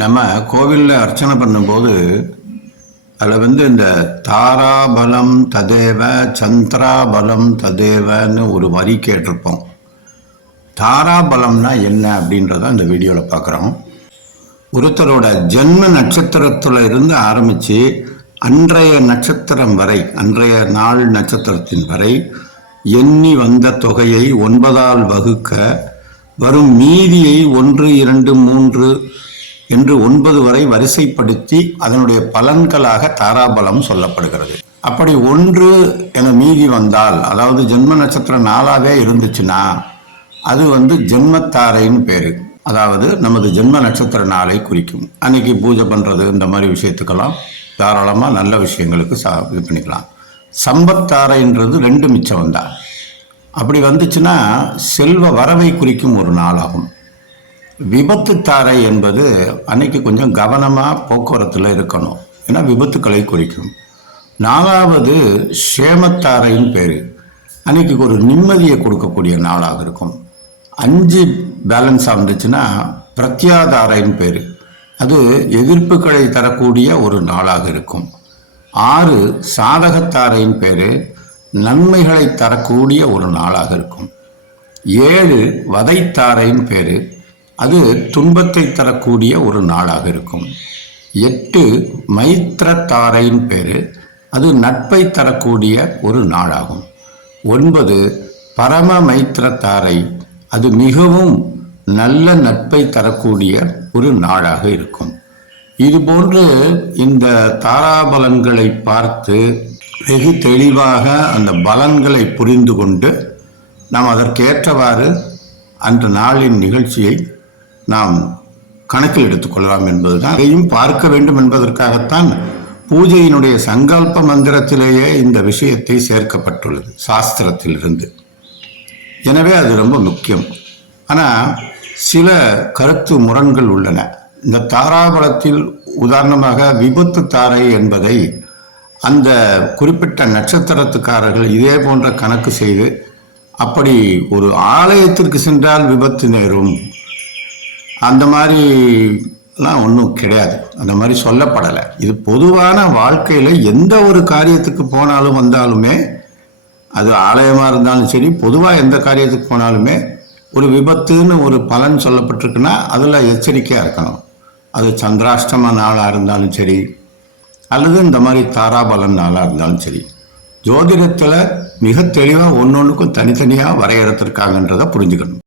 நம்ம கோவிலில் அர்ச்சனை பண்ணும்போது அதில் இந்த தாராபலம் ததேவ சந்திராபலம் ததேவன்னு ஒரு வரி கேட்டிருப்போம். தாராபலம்னா என்ன அப்படின்றத இந்த வீடியோவில் பார்க்குறோம். ஒருத்தரோட ஜென்ம நட்சத்திரத்தில் இருந்து ஆரம்பித்து அன்றைய நட்சத்திரம் வரை, அன்றைய நாள் நட்சத்திரத்தின் வரை எண்ணி வந்த தொகையை 9ஆல் வகுக்க வரும் மீதியை 1, 2, 3 என்று 9 வரை வரிசைப்படுத்தி அதனுடைய பலன்களாக தாராபலம் சொல்லப்படுகிறது. அப்படி 1 என மீதி வந்தால், அதாவது ஜென்ம நட்சத்திரம் 4ஆவே இருந்துச்சுன்னா அது ஜென்மத்தாரைன்னு பேரு. அதாவது நமது ஜென்ம நட்சத்திர நாளை குறிக்கும். அன்னைக்கு பூஜை பண்ணுறது, இந்த மாதிரி விஷயத்துக்கெல்லாம் தாராளமாக நல்ல விஷயங்களுக்கு இது பண்ணிக்கலாம். சம்பத்தாரைன்றது 2 மிச்சம் வந்தா, அப்படி வந்துச்சுன்னா செல்வ வரவை குறிக்கும் ஒரு நாளாகும். விபத்து தாரை என்பது அன்னைக்கு கொஞ்சம் கவனமாக போக்குவரத்தில் இருக்கணும், ஏன்னா விபத்துக்களை குறிக்கும். 4வது சேமத்தாரைன்னு பேர், அன்னைக்கு ஒரு நிம்மதியை கொடுக்கக்கூடிய நாளாக இருக்கும். 5 பேலன்ஸாக வந்துச்சுன்னா பிரத்யாதாரைன்னு பேர், அது எதிர்ப்புகளை தரக்கூடிய ஒரு நாளாக இருக்கும். 6 சாதகத்தாரைன்னு பேர், நன்மைகளை தரக்கூடிய ஒரு நாளாக இருக்கும். 7 வதைத்தாரைன்னு பேர், அது துன்பத்தை தரக்கூடிய ஒரு நாளாக இருக்கும். 8 மைத்திரத்தாரைன்னு பேர், அது நட்பை தரக்கூடிய ஒரு நாளாகும். 9 பரம மைத்திரத்தாரை, அது மிகவும் நல்ல நட்பை தரக்கூடிய ஒரு நாளாக இருக்கும். இதுபோன்று இந்த தாராபலன்களை பார்த்து வெகு தெளிவாக அந்த பலன்களை புரிந்து கொண்டு நாம் அதற்கேற்றவாறு அன்று நாளின் நிகழ்ச்சியை நாம் கணக்கில் எடுத்துக்கொள்ளலாம் என்பதுதான். அதையும் பார்க்க வேண்டும் என்பதற்காகத்தான் பூஜையினுடைய சங்கல்ப மந்திரத்திலேயே இந்த விஷயத்தை சேர்க்கப்பட்டுள்ளது சாஸ்திரத்திலிருந்து. எனவே அது ரொம்ப முக்கியம். ஆனால் சில கருத்து முரண்கள் உள்ளன. இந்த தாராபலத்தில் உதாரணமாக விபத்து தாரை என்பதை அந்த குறிப்பிட்ட நட்சத்திரத்துக்காரர்கள் இதே போன்ற கணக்கு செய்து, அப்படி ஒரு ஆலயத்திற்கு சென்றால் விபத்து நேரும், அந்த மாதிரிலாம் ஒன்றும் கிடையாது. அந்த மாதிரி சொல்லப்படலை. இது பொதுவான வாழ்க்கையில் எந்த ஒரு காரியத்துக்கு போனாலும் வந்தாலுமே, அது ஆலயமாக இருந்தாலும் சரி, பொதுவாக எந்த காரியத்துக்கு போனாலுமே ஒரு விபத்துன்னு ஒரு பலன் சொல்லப்பட்டிருக்குன்னா அதில் எச்சரிக்கையாக இருக்கணும். அது சந்திராஷ்டம நாளாக இருந்தாலும் சரி, அல்லது இந்த மாதிரி தாராபலன் நாளாக இருந்தாலும் சரி, ஜோதிடத்தில் மிக தெளிவாக ஒன்னொன்றுக்கும் தனித்தனியாக வரையறுத்திருக்காங்கன்றதை புரிஞ்சுக்கணும்.